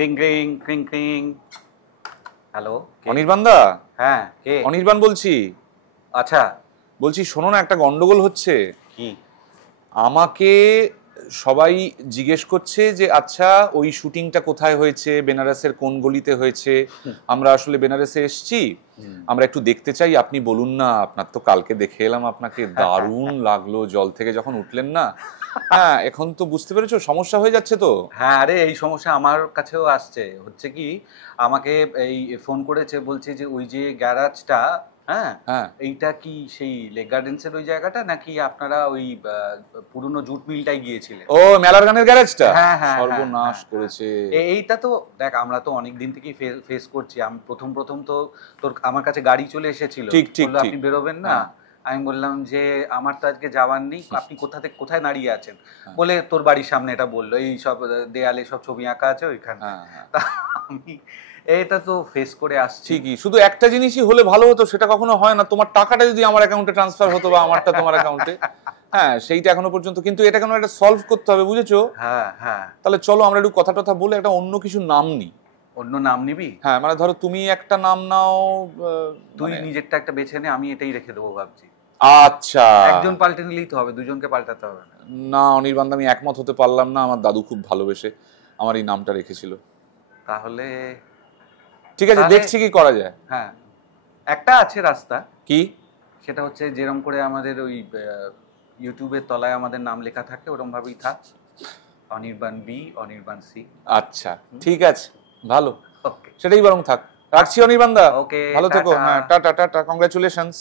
ক্রিং ক্রিং ক্রিং ক্রিং। হ্যালো, অনির্বাণ দা? হ্যাঁ কে? অনির্বাণ বলছি। আচ্ছা, বলছি শোনো না, একটা গন্ডগোল হচ্ছে। কি? আমাকে সবাই জিজ্ঞেস করছে যে আচ্ছা ওই শুটিংটা কোথায় হয়েছে, বেনারসের কোন গলিতে হয়েছে। আমরা আসলে বেনারসে এসেছি, আমরা একটু দেখতে চাই, আপনি বলুন না। আপনার তো কালকে দেখে এলাম, আপনাকে দারুণ লাগলো জল থেকে যখন উঠলেন না। হ্যাঁ, এখন তো বুঝতে পেরেছো সমস্যা হয়ে যাচ্ছে তো। হ্যাঁ, আরে এই সমস্যা আমার কাছেও আসছে। হচ্ছে কি, আমাকে এই ফোন করেছে, বলছে যে ওই যে গ্যারাজটা, হ্যাঁ হ্যাঁ, এইটা কি সেই লেক গার্ডেন্সের ওই জায়গাটা, নাকি আপনারা ওই পুরনো জুট মিলটাই গিয়েছিলেন? ও মেলার গানের গ্যারেজটা হ্যাঁ হ্যাঁ, সর্বনাশ করেছে। এইটা তো দেখ, আমরা তো অনেক দিন থেকেই ফেস করছি। আমি প্রথম প্রথম তো তোর আমার কাছে গাড়ি চলে এসেছিল, ঠিক ঠিক বললো ঠিক। আপনি বেরোবেন না। হ্যাঁ। আমি বললাম যে আমার তো আজকে যাওয়ার নেই, আপনি কোথায় দাঁড়িয়ে আছেন? বলে তোর বাড়ির সামনে, এটা বললো, এই সব দেয়ালে সব ছবি আঁকা আছে ওইখানে। হ্যাঁ, হ্যাঁ। তা আমি এটা তো ফেস করে আসছি। ঠিকই, শুধু একটা জিনিসই হলে ভালো হতো, সেটা কখনো হয় না। তোমার টাকাটা যদি আমার অ্যাকাউন্টে ট্রান্সফার হতো বা আমারটা তোমার অ্যাকাউন্টে। হ্যাঁ, সেইটা এখনো পর্যন্ত, কিন্তু এটা কেন একটা সলভ করতে হবে, বুঝেছো? হ্যাঁ হ্যাঁ, তাহলে চলো আমরা একটু কথা টথা বলে একটা অন্য কিছু নাম নিই। অন্য নাম নিবি? হ্যাঁ, মানে ধরো তুমি একটা নাম নাও। তুই নিজেরটা একটা বেছে নে, আমি এটাই রেখে দেবো ভাবছি। আচ্ছা, একজন পাল্টে নিলেই তো হবে, দুজনকে পাল্টাতে হবে না। না অনির্বাণ, আমি একমত হতে পারলাম না। আমার দাদু খুব ভালোবেসে আমার এই নামটা রেখেছিল। তাহলে ঠিক আছে, দেখছি কি করা যায়। হ্যাঁ, একটা আছে রাস্তা। কি? সেটা হচ্ছে যেরকম করে আমাদের ওই ইউটিউবের তলায় আমাদের নাম লেখা থাকে, ওরকম ভাবেই থাক, অনির্বাণ বি, অনির্বাণ সি। আচ্ছা ঠিক আছে, ভালো, ওকে, সেটাই বরং থাক। রাখছি অনির্বাণ দা, ওকে, ভালো থেকো। টাটা। হ্যাঁ, টাটা টাটা, কংগ্রাচুলেশনস।